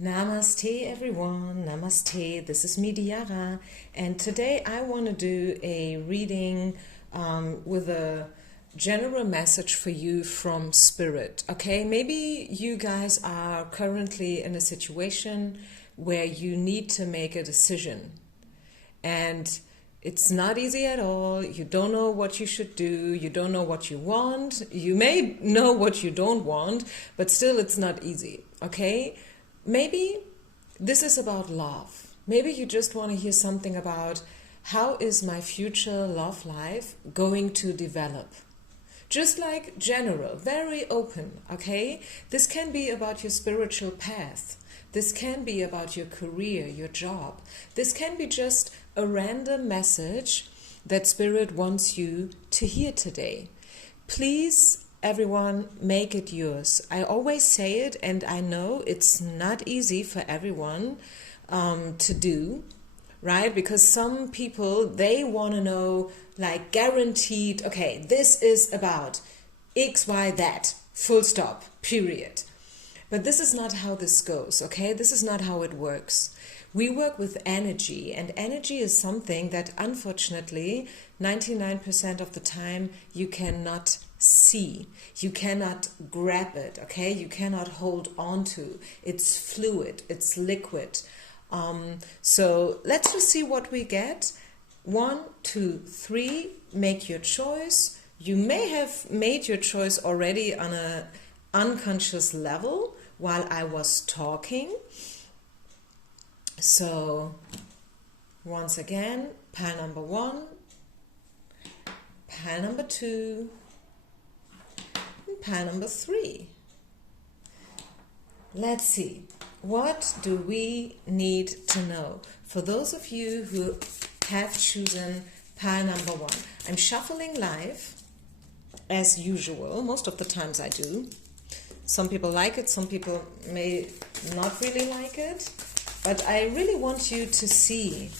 Namaste everyone, Namaste, this is me Diara, and today I want to do a reading with a general message for you from Spirit, okay? Maybe you guys are currently in a situation where you need to make a decision and it's not easy at all. You don't know what you should do, you don't know what you want, you may know what you don't want, but still it's not easy, okay? Maybe this is about love. Maybe you just want to hear something about how is my future love life going to develop. Just like general, very open, okay? This can be about your spiritual path. This can be about your career, your job. This can be just a random message that Spirit wants you to hear today. Please, everyone, make it yours. I always say it, and I know it's not easy for everyone to do, right? Because some people, they want to know, like, guaranteed, okay, this is about X, Y, that, full stop, period. But this is not how this goes, okay? This is not how it works. We work with energy, and energy is something that, unfortunately, 99% of the time you cannot see. You cannot grab it, okay? You cannot hold on to. It's fluid, it's liquid. So let's just see what we get. 1, 2, 3, make your choice. You may have made your choice already on an unconscious level while I was talking. So once again, pile number 1, pile number 2, and pile number 3. Let's see, what do we need to know? For those of you who have chosen pile number 1, I'm shuffling live as usual. Most of the times I do. Some people like it, some people may not really like it. But I really want you to see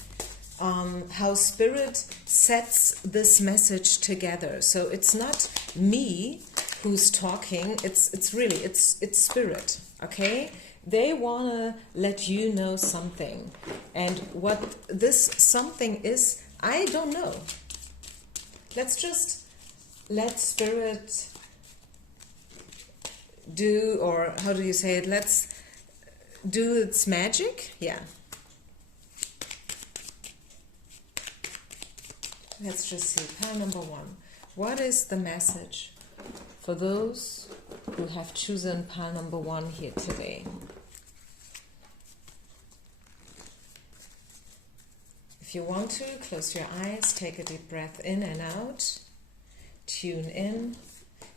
how Spirit sets this message together. So it's not me who's talking, it's really, it's Spirit, okay? They want to let you know something. And what this something is, I don't know. Let's just let Spirit do, or how do you say it? Let's do its magic. Yeah. Let's just see. Pile number 1. What is the message for those who have chosen pile number 1 here today? If you want to, close your eyes, take a deep breath in and out, tune in,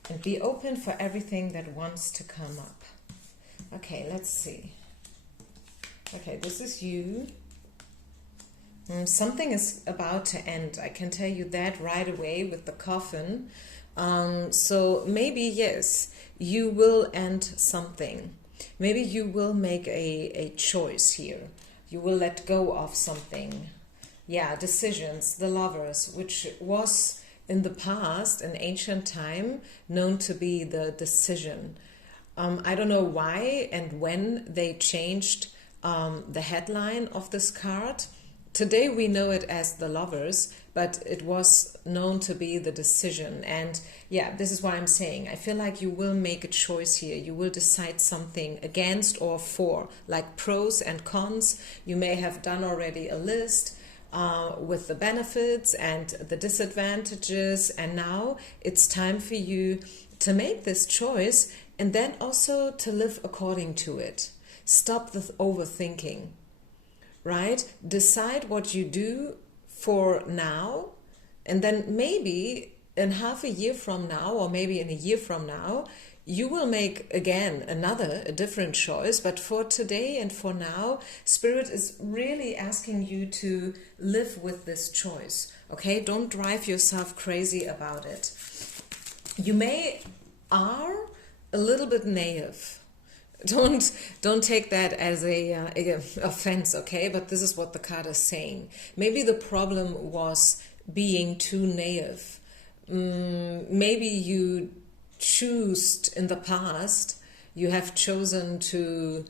and be open for everything that wants to come up. Okay, let's see. Okay, this is you. Something is about to end. I can tell you that right away with the coffin. So maybe, yes, you will end something. Maybe you will make a choice here. You will let go of something. Yeah, decisions, the Lovers, which was in the past, in ancient time, known to be the decision. I don't know why and when they changed the headline of this card. Today we know it as the Lovers, but it was known to be the decision. And yeah, this is what I'm saying. I feel like you will make a choice here. You will decide something against or for, like pros and cons. You may have done already a list with the benefits and the disadvantages, and now it's time for you to make this choice and then also to live according to it. Stop the overthinking, right? Decide what you do for now, and then maybe in half a year from now, or maybe in a year from now, you will make again a different choice. But for today and for now, Spirit is really asking you to live with this choice, okay? Don't drive yourself crazy about it. You are a little bit naive. Don't take that as a offense, okay? But this is what the card is saying. Maybe the problem was being too naive. Maybe you choose in the past, you have chosen to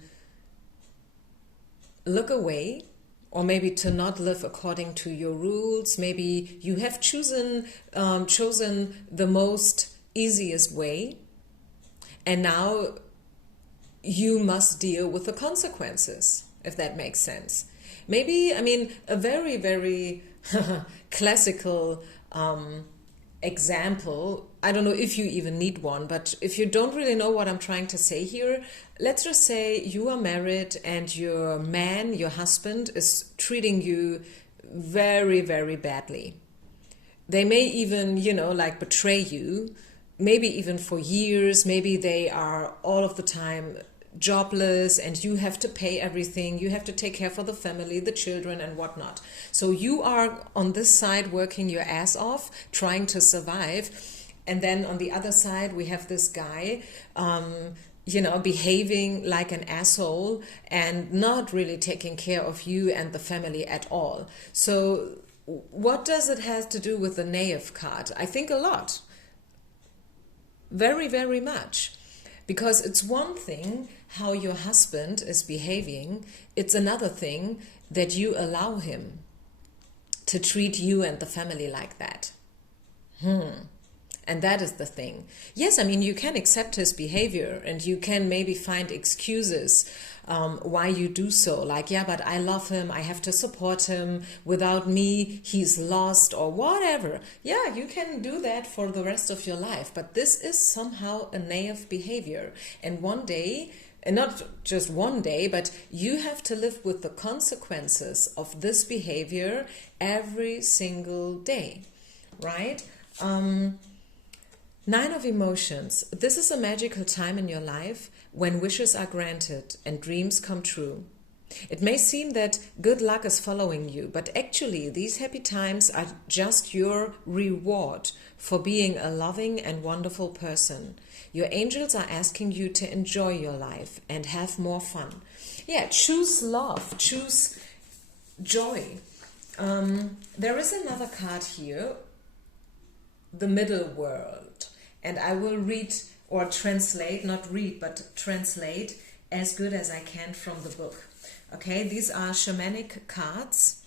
look away, or maybe to not live according to your rules. Maybe you have chosen the most easiest way, and now you must deal with the consequences, if that makes sense. Maybe, I mean, a very, very classical example, I don't know if you even need one, but if you don't really know what I'm trying to say here, let's just say you are married and your man, your husband, is treating you very, very badly. They may even, like betray you, maybe even for years. Maybe they are all of the time jobless and you have to pay everything. You have to take care for the family, the children and whatnot. So you are on this side working your ass off, trying to survive. And then on the other side, we have this guy, behaving like an asshole and not really taking care of you and the family at all. So what does it have to do with the knave card? I think a lot. Very, very much. Because it's one thing how your husband is behaving. It's another thing that you allow him to treat you and the family like that. And that is the thing. Yes, I mean, you can accept his behavior and you can maybe find excuses why you do so. Like, yeah, but I love him. I have to support him. Without me, he's lost or whatever. Yeah, you can do that for the rest of your life. But this is somehow a knave behavior. And one day, and not just one day, but you have to live with the consequences of this behavior every single day, right? Nine of Emotions. This is a magical time in your life when wishes are granted and dreams come true. It may seem that good luck is following you, but actually these happy times are just your reward for being a loving and wonderful person. Your angels are asking you to enjoy your life and have more fun. Yeah, choose love, choose joy. There is another card here, the middle world. And I will read or translate, not read, but translate as good as I can from the book. Okay, these are shamanic cards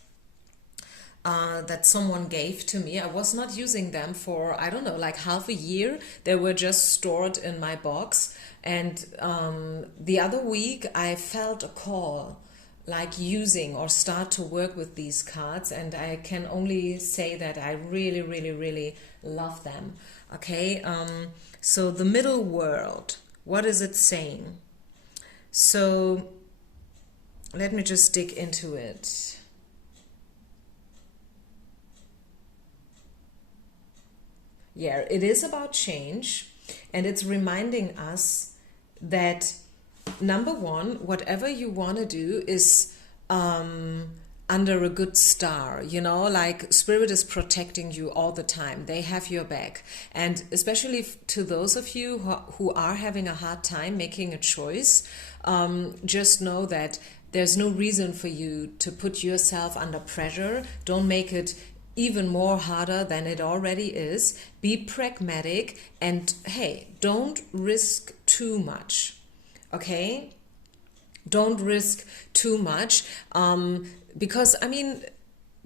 that someone gave to me. I was not using them for, I don't know, like half a year. They were just stored in my box. And the other week I felt a call, like using or start to work with these cards. And I can only say that I really, really, really love them. Okay, so the middle world, what is it saying? So let me just dig into it. Yeah, it is about change, and it's reminding us that number one, whatever you want to do is under a good star, like Spirit is protecting you all the time. They have your back. And especially to those of you who are having a hard time making a choice, just know that there's no reason for you to put yourself under pressure. Don't make it even more harder than it already is. Be pragmatic and hey, don't risk too much. Okay? Don't risk too much. Because, I mean,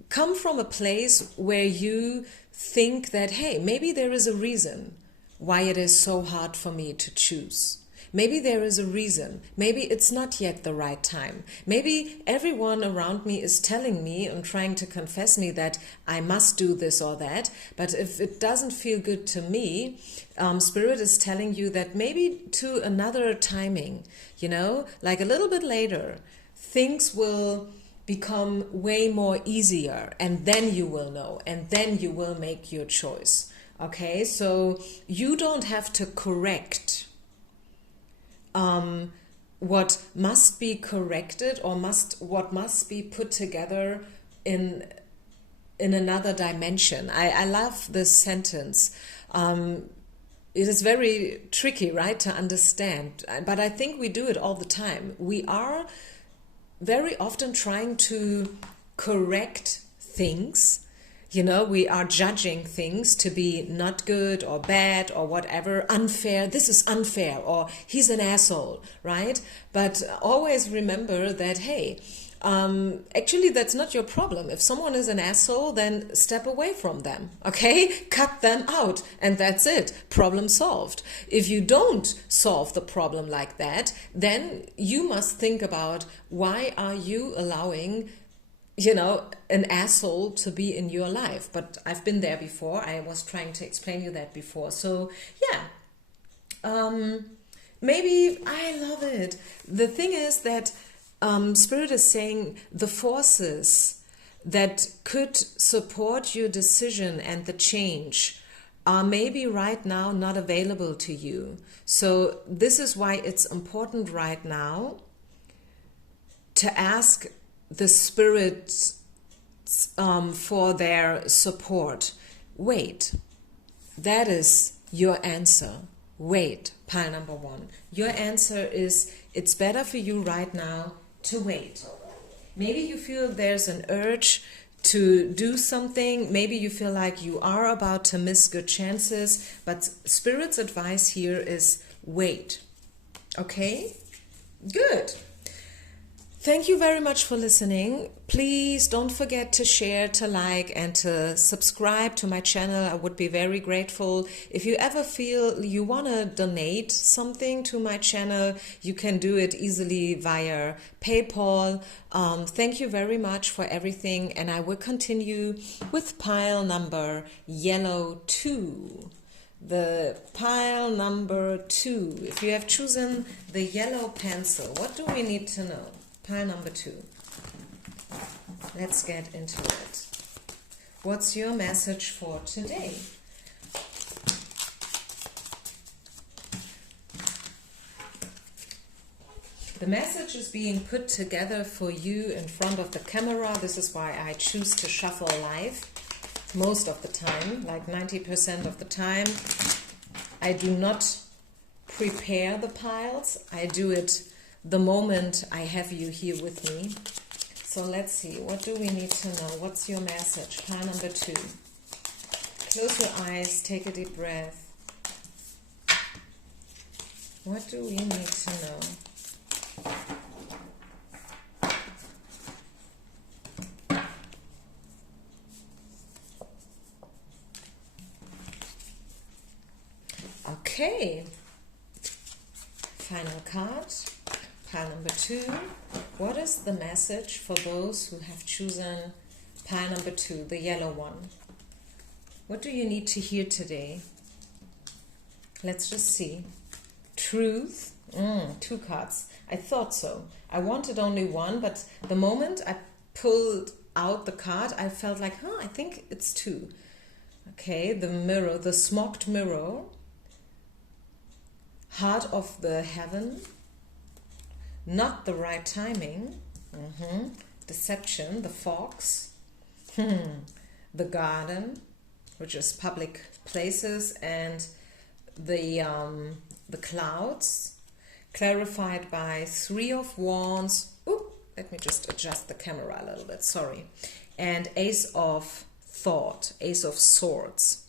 come from a place where you think that, hey, maybe there is a reason why it is so hard for me to choose. Maybe there is a reason. Maybe it's not yet the right time. Maybe everyone around me is telling me and trying to convince me that I must do this or that. But if it doesn't feel good to me, Spirit is telling you that maybe to another timing, like a little bit later, things will become way more easier, and then you will know, and then you will make your choice. Okay, so you don't have to correct what must be corrected or what must be put together in another dimension. I love this sentence. It is very tricky, right, to understand, but I think we do it all the time. We are very often trying to correct things You know, we are judging things to be not good or bad or whatever, unfair. This is unfair, or he's an asshole, right? But always remember that, hey, actually, that's not your problem. If someone is an asshole, then step away from them, okay? Cut them out, and that's it. Problem solved. If you don't solve the problem like that, then you must think about, why are you allowing, you know, an asshole to be in your life? But I've been there before. I was trying to explain you that before. So yeah, maybe I love it. The thing is that Spirit is saying the forces that could support your decision and the change are maybe right now not available to you. So this is why it's important right now to ask the spirits for their support. Wait, that is your answer. Wait, pile number 1. Your answer is, it's better for you right now to wait. Maybe you feel there's an urge to do something. Maybe you feel like you are about to miss good chances, but Spirit's advice here is wait. Okay? Good. Thank you very much for listening. Please don't forget to share, to like, and to subscribe to my channel. I would be very grateful. If you ever feel you want to donate something to my channel, you can do it easily via PayPal. Thank you very much for everything, and I will continue with pile number yellow 2. The pile number 2. If you have chosen the yellow pencil, what do we need to know? Pile number 2. Let's get into it. What's your message for today? The message is being put together for you in front of the camera. This is why I choose to shuffle live most of the time, like 90% of the time. I do not prepare the piles. I do it the moment I have you here with me. So let's see, what do we need to know? What's your message? Pile number 2. Close your eyes, take a deep breath. What do we need to know? Okay. Final card. Pile number 2. What is the message for those who have chosen pile number 2, the yellow one? What do you need to hear today? Let's just see. Truth. 2 cards. I thought so. I wanted only 1, but the moment I pulled out the card, I felt like, I think it's 2. Okay, the mirror, the smoked mirror. Heart of the heaven. Not the right timing. Deception, the fox. The garden, which is public places, and the clouds, clarified by 3 of wands. Let me just adjust the camera a little bit, sorry. And ace of thought, ace of swords.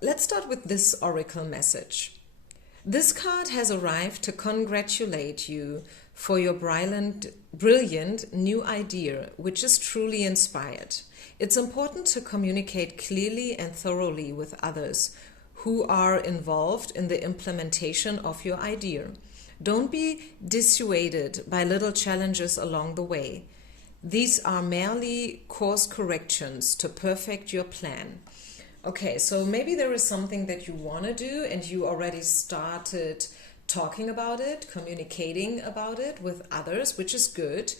Let's start with this oracle message. This card has arrived to congratulate you for your brilliant new idea, which is truly inspired. It's important to communicate clearly and thoroughly with others who are involved in the implementation of your idea. Don't be dissuaded by little challenges along the way. These are merely course corrections to perfect your plan. Okay, so maybe there is something that you want to do and you already started talking about it, communicating about it with others, which is good.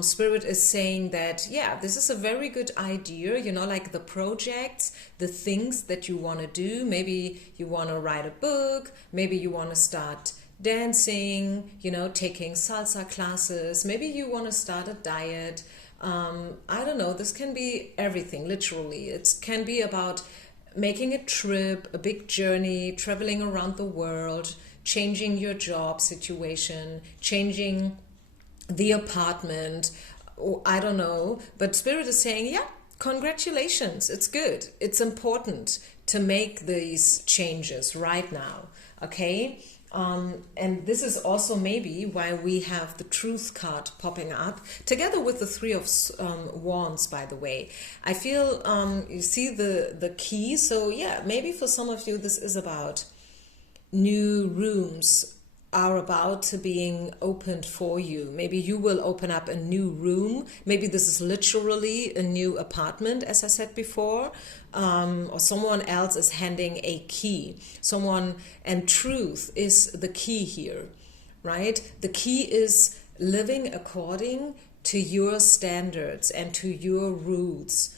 Spirit is saying that, yeah, this is a very good idea, you know, like the projects, the things that you want to do. Maybe you want to write a book, maybe you want to start dancing, you know, taking salsa classes, maybe you want to start a diet. I don't know, this can be everything, literally. It can be about making a trip, a big journey, traveling around the world, changing your job situation, changing the apartment, or I don't know. But Spirit is saying, yeah, congratulations, it's good. It's important to make these changes right now, okay? And this is also maybe why we have the truth card popping up together with the Three of Wands, by the way. I feel you see the key. So yeah, maybe for some of you this is about new rooms are about to being opened for you. Maybe you will open up a new room. Maybe this is literally a new apartment, as I said before, or someone else is handing a key. And truth is the key here, right? The key is living according to your standards and to your rules.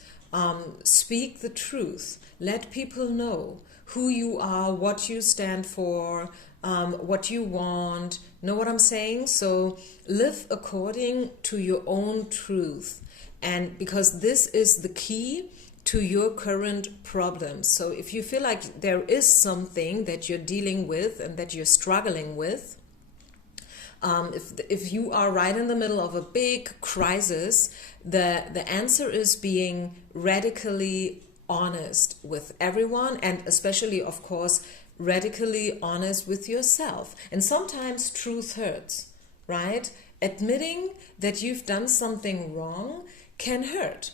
Speak the truth. Let people know who you are, what you stand for, what you want. Know what I'm saying? So live according to your own truth. And because this is the key to your current problems. So if you feel like there is something that you're dealing with and that you're struggling with, if you are right in the middle of a big crisis, the answer is being radically honest with everyone, and especially, of course, radically honest with yourself. And sometimes truth hurts, right? Admitting that you've done something wrong can hurt,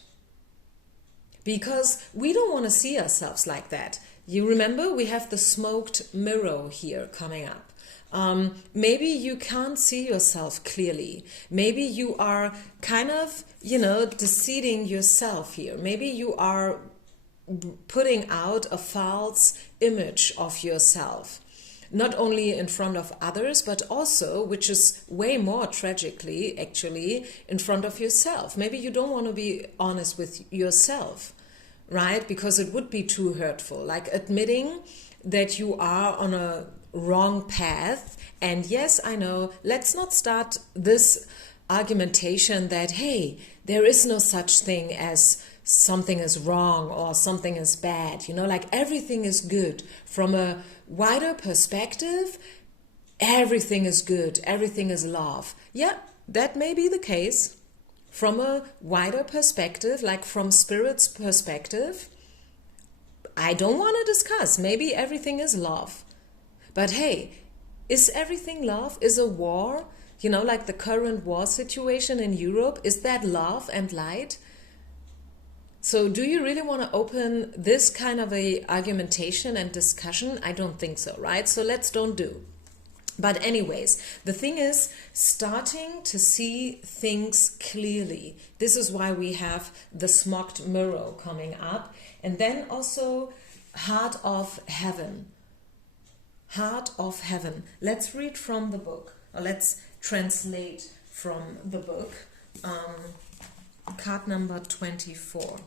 because we don't want to see ourselves like that. You remember we have the smoked mirror here coming up. Maybe you can't see yourself clearly. Maybe you are kind of, deceiving yourself here. Maybe you are putting out a false image of yourself, not only in front of others, but also, which is way more tragically actually, in front of yourself. Maybe you don't want to be honest with yourself, right? Because it would be too hurtful, like admitting that you are on a wrong path. And yes, I know, let's not start this argumentation that, hey, there is no such thing as something is wrong or something is bad, like everything is good. From a wider perspective, everything is good, everything is love. Yeah, that may be the case. From a wider perspective, like from Spirit's perspective, I don't want to discuss. Maybe everything is love. But hey, is everything love? Is a war, like the current war situation in Europe, is that love and light? So do you really want to open this kind of a argumentation and discussion? I don't think so, right? So let's don't do. But anyways, the thing is starting to see things clearly. This is why we have the smoked mirror coming up. And then also Heart of Heaven. Heart of Heaven. Let's read from the book, or let's translate from the book. Card number 24.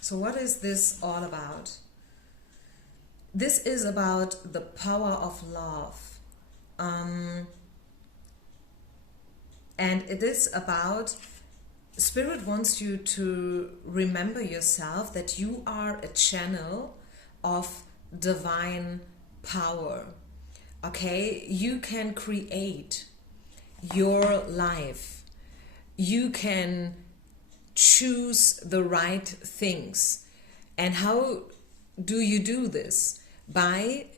So what is this all about? This is about the power of love. And it is about, Spirit wants you to remember yourself that you are a channel of divine power. Okay? You can create your life. You can choose the right things. And how do you do this? By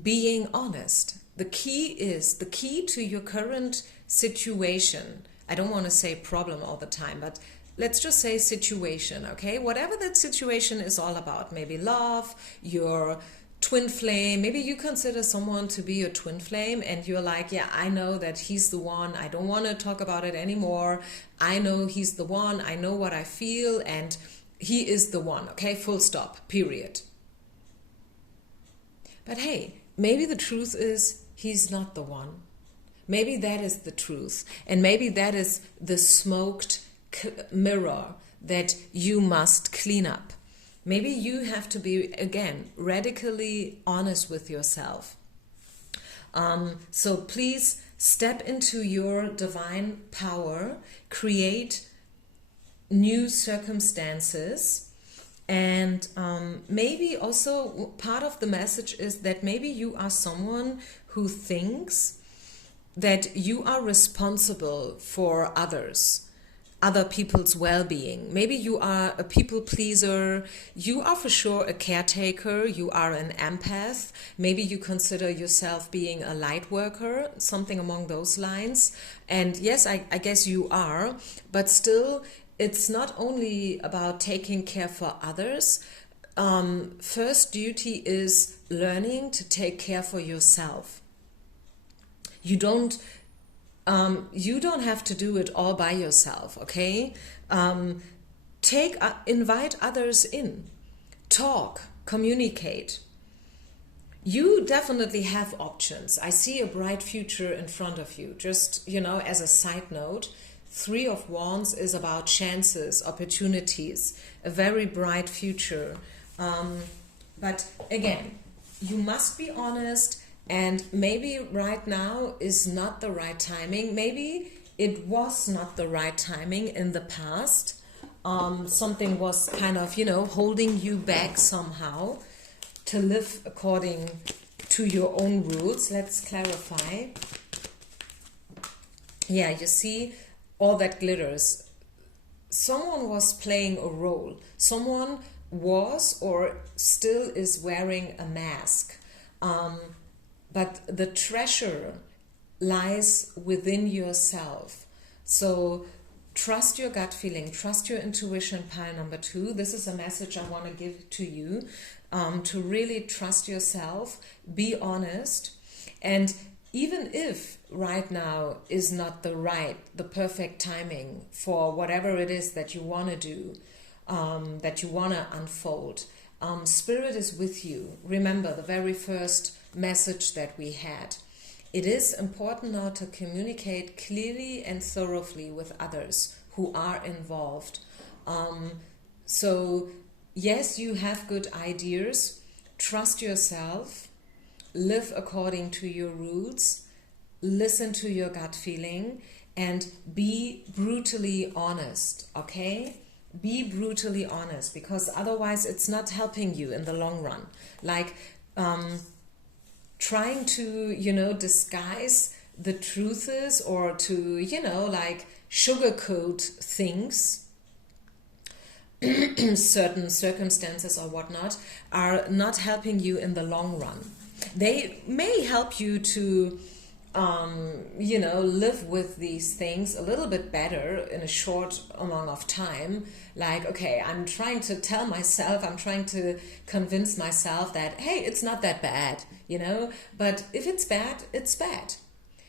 being honest. The key to your current situation. I don't want to say problem all the time, but let's just say situation, okay? Whatever that situation is all about, maybe love, your twin flame, maybe you consider someone to be your twin flame and you're like, yeah, I know that he's the one, I don't want to talk about it anymore, I know he's the one, I know what I feel, and he is the one, okay? Full stop, period. But hey, maybe the truth is he's not the one. Maybe that is the truth. And maybe that is the smoked mirror that you must clean up. Maybe you have to be, again, radically honest with yourself. So please step into your divine power, create new circumstances, and maybe also part of the message is that maybe you are someone who thinks that you are responsible for others, other people's well-being. Maybe you are a people pleaser, you are for sure a caretaker, you are an empath, maybe you consider yourself being a light worker, something along those lines. And yes, I guess you are, but still it's not only about taking care for others. First duty is learning to take care for yourself. You don't have to do it all by yourself, okay? Invite others in, talk, communicate. You definitely have options. I see a bright future in front of you. Just, as a side note, 3 of Wands is about chances, opportunities, a very bright future. But again, you must be honest, and maybe right now is not the right timing. Maybe it was not the right timing in the past. Something was kind of, holding you back somehow to live according to your own rules. Let's clarify. Yeah, you see, all that glitters. Someone was playing a role. Someone was or still is wearing a mask. But the treasure lies within yourself. So trust your gut feeling, trust your intuition, pile number 2. This is a message I want to give to you, to really trust yourself, be honest. And even if right now is not the perfect timing for whatever it is that you want to do, that you want to unfold, Spirit is with you. Remember the very first message that we had. It is important now to communicate clearly and thoroughly with others who are involved. So yes, you have good ideas. Trust yourself. Live according to your roots. Listen to your gut feeling and be brutally honest, okay? Be brutally honest, because otherwise it's not helping you in the long run. Like, trying to, disguise the truths or to, sugarcoat things, certain circumstances or whatnot, are not helping you in the long run. They may help you to, live with these things a little bit better in a short amount of time. Like, okay, I'm trying to tell myself, I'm trying to convince myself that, hey, it's not that bad, but if it's bad, it's bad.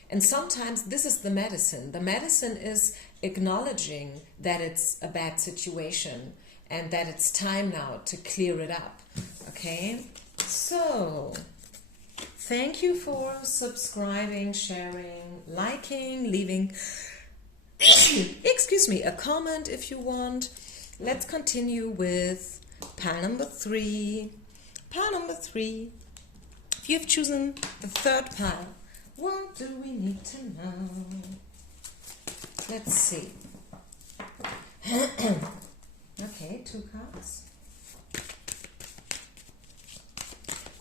And sometimes this is the medicine. The medicine is acknowledging that it's a bad situation and that it's time now to clear it up, okay? So, thank you for subscribing, sharing, liking, leaving, excuse me, a comment if you want. Let's continue with pile number 3. Pile number 3. If you've chosen the 3rd pile, what do we need to know? Let's see. Okay, 2 cards.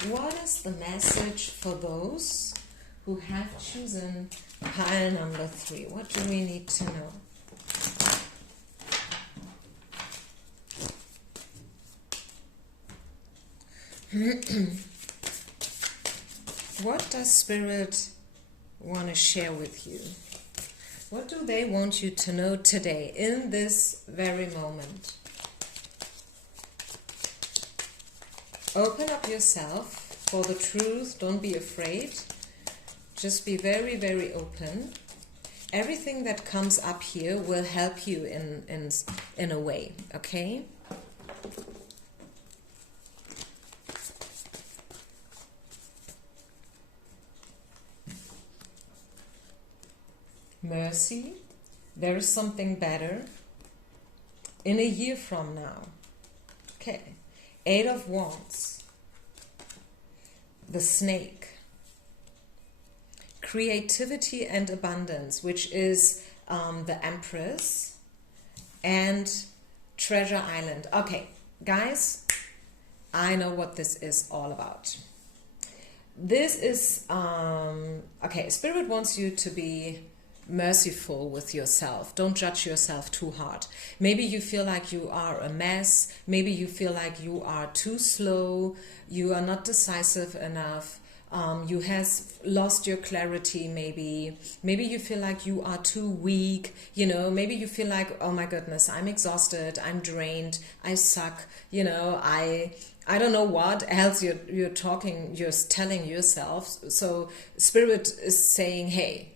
What is the message for those who have chosen pile number 3? What do we need to know? What does Spirit want to share with you? What do they want you to know today, in this very moment? Open up yourself for the truth. Don't be afraid. Just be very, very open. Everything that comes up here will help you in a way, okay? Mercy. There is something better in a year from now. Okay. 8 of Wands. The Snake. Creativity and abundance, which is the Empress, and Treasure Island. Okay, guys, I know what this is all about. this is, okay, Spirit wants you to be merciful with yourself. Don't judge yourself too hard. Maybe you feel like you are a mess. Maybe you feel like you are too slow. You are not decisive enough. You has lost your clarity. Maybe you feel like you are too weak. You know, maybe you feel like, oh my goodness, I'm exhausted. I'm drained. I suck. You know, I don't know what else you're telling yourself. So Spirit is saying, hey,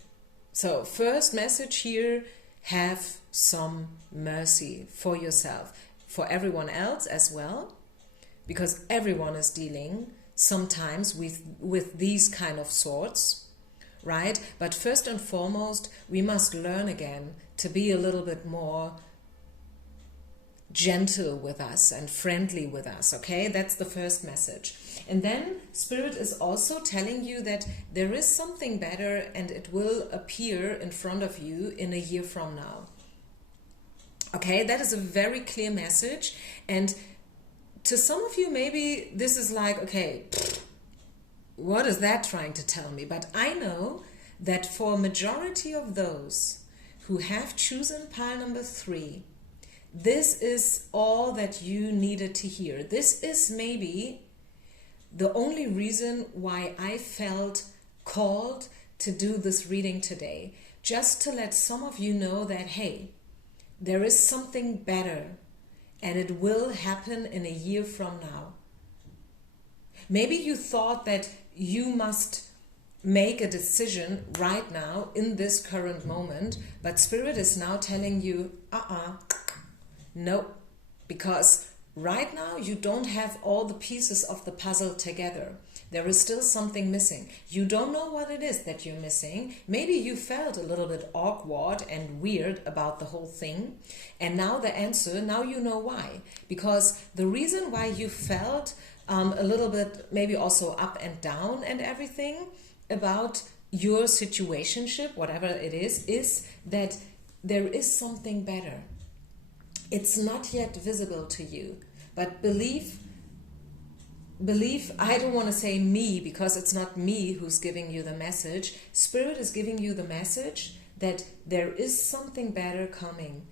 so first message here, have some mercy for yourself, for everyone else as well, because everyone is dealing sometimes with these kind of sorts, right? But first and foremost, we must learn again to be a little bit more gentle with us and friendly with us, okay? That's the first message. And then Spirit is also telling you that there is something better and it will appear in front of you in a year from now. Okay, that is a very clear message. And to some of you, maybe this is like, okay, what is that trying to tell me? But I know that for a majority of those who have chosen pile number 3, this is all that you needed to hear. This is maybe the only reason why I felt called to do this reading today. Just to let some of you know that, hey, there is something better and it will happen in a year from now. Maybe you thought that you must make a decision right now in this current moment, but Spirit is now telling you, no, because right now you don't have all the pieces of the puzzle together. There is still something missing. You don't know what it is that you're missing. Maybe you felt a little bit awkward and weird about the whole thing. And now the answer, now you know why. Because the reason why you felt a little bit maybe also up and down and everything about your situationship, whatever it is that there is something better. It's not yet visible to you, but believe, I don't want to say me, because it's not me who's giving you the message. Spirit is giving you the message that there is something better coming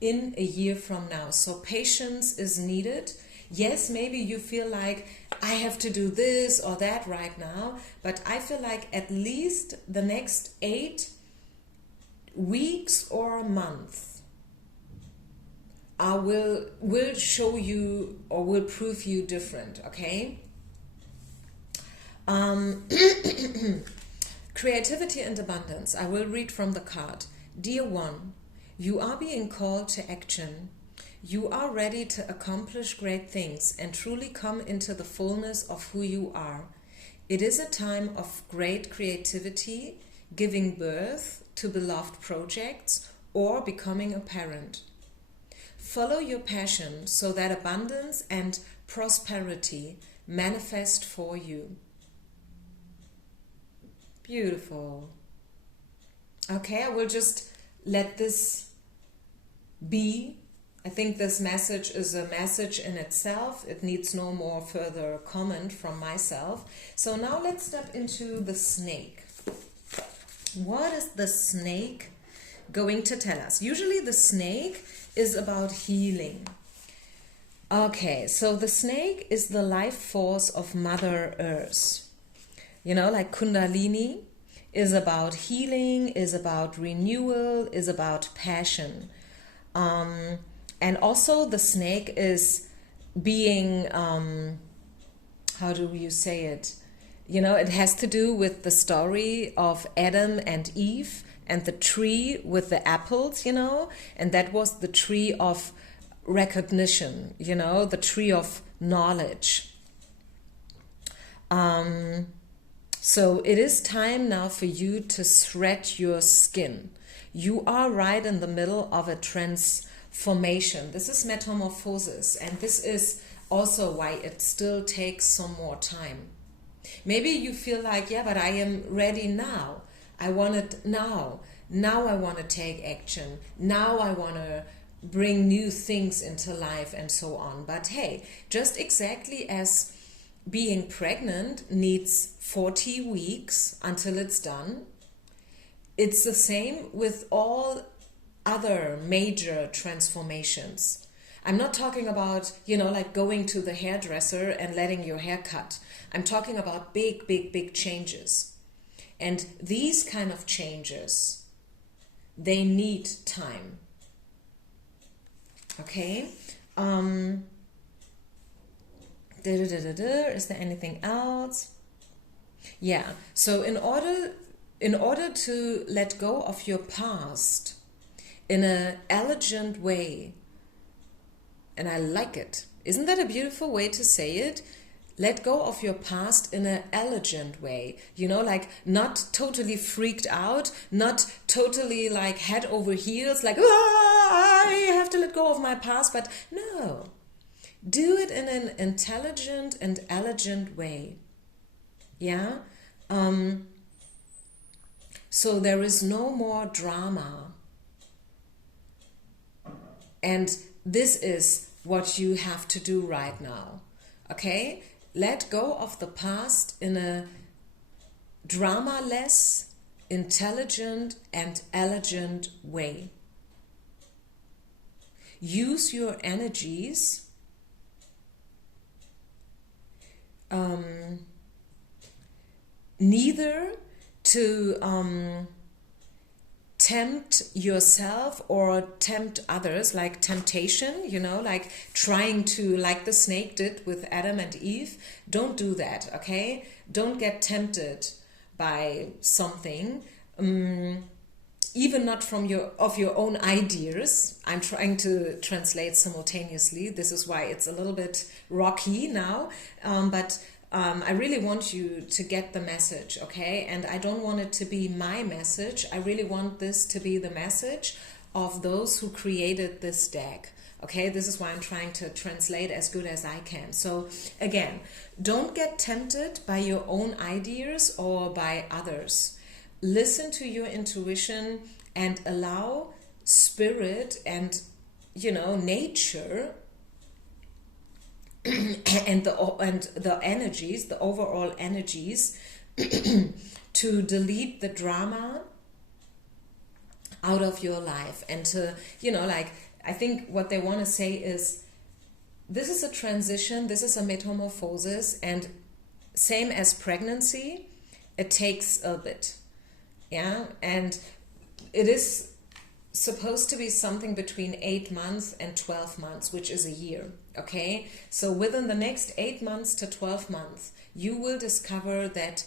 in a year from now. So patience is needed. Yes, maybe you feel like I have to do this or that right now, but I feel like at least the next 8 weeks or a month, I will show you or will prove you different, okay? Creativity and abundance. I will read from the card. Dear one, you are being called to action. You are ready to accomplish great things and truly come into the fullness of who you are. It is a time of great creativity, giving birth to beloved projects or becoming a parent. Follow your passion so that abundance and prosperity manifest for you. Beautiful. Okay, I will just let this be. I think this message is a message in itself. It needs no more further comment from myself. So now let's step into the snake. What is the snake going to tell us? Usually the snake is about healing. Okay, so the snake is the life force of Mother Earth. You know, like Kundalini is about healing, is about renewal, is about passion. And also the snake is being, how do you say it? You know, it has to do with the story of Adam and Eve and the tree with the apples, you know, and that was the tree of recognition, you know, the tree of knowledge. So it is time now for you to shred your skin. You are right in the middle of a transformation. This is metamorphosis, and this is also why it still takes some more time. Maybe you feel like, yeah, but I am ready now. I want it now. Now I want to take action. Now I want to bring new things into life and so on. But hey, just exactly as being pregnant needs 40 weeks until it's done. It's the same with all other major transformations. I'm not talking about, like going to the hairdresser and letting your hair cut. I'm talking about big, big, big changes. And these kind of changes, they need time. Okay? Is there anything else? Yeah, so in order to let go of your past in an elegant way, and I like it. Isn't that a beautiful way to say it? Let go of your past in an elegant way. Like not totally freaked out, not totally like head over heels, like, I have to let go of my past, but no. Do it in an intelligent and elegant way. Yeah? So there is no more drama. And this is what you have to do right now. Okay? Let go of the past in a drama-less, intelligent and elegant way. Use your energies neither to tempt yourself or tempt others, like temptation, like trying to, like the snake did with Adam and Eve. Don't do that, okay? Don't get tempted by something, even not from your own ideas. I'm trying to translate simultaneously. This is why it's a little bit rocky now, but I really want you to get the message, okay? And I don't want it to be my message. I really want this to be the message of those who created this deck, okay? This is why I'm trying to translate as good as I can. So again, don't get tempted by your own ideas or by others. Listen to your intuition and allow spirit and, nature and the energies, the overall energies, to delete the drama out of your life, and to, I think what they want to say is, this is a transition, this is a metamorphosis, and same as pregnancy, it takes a bit, yeah, and it is supposed to be something between 8 months and 12 months, which is a year, okay? So within the next 8 months to 12 months, you will discover that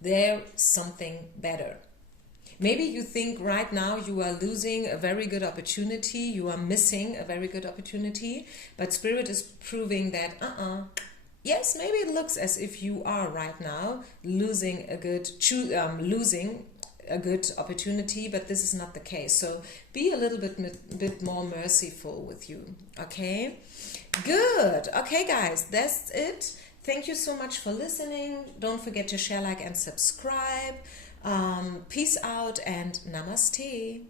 there's something better. Maybe you think right now you are losing a very good opportunity, you are missing a very good opportunity, but Spirit is proving that, yes, maybe it looks as if you are right now losing a good opportunity, but this is not the case. So be a little bit more merciful with you, okay? Good. Okay, guys, that's it. Thank you so much for listening. Don't forget to share, like, and subscribe. Peace out and namaste.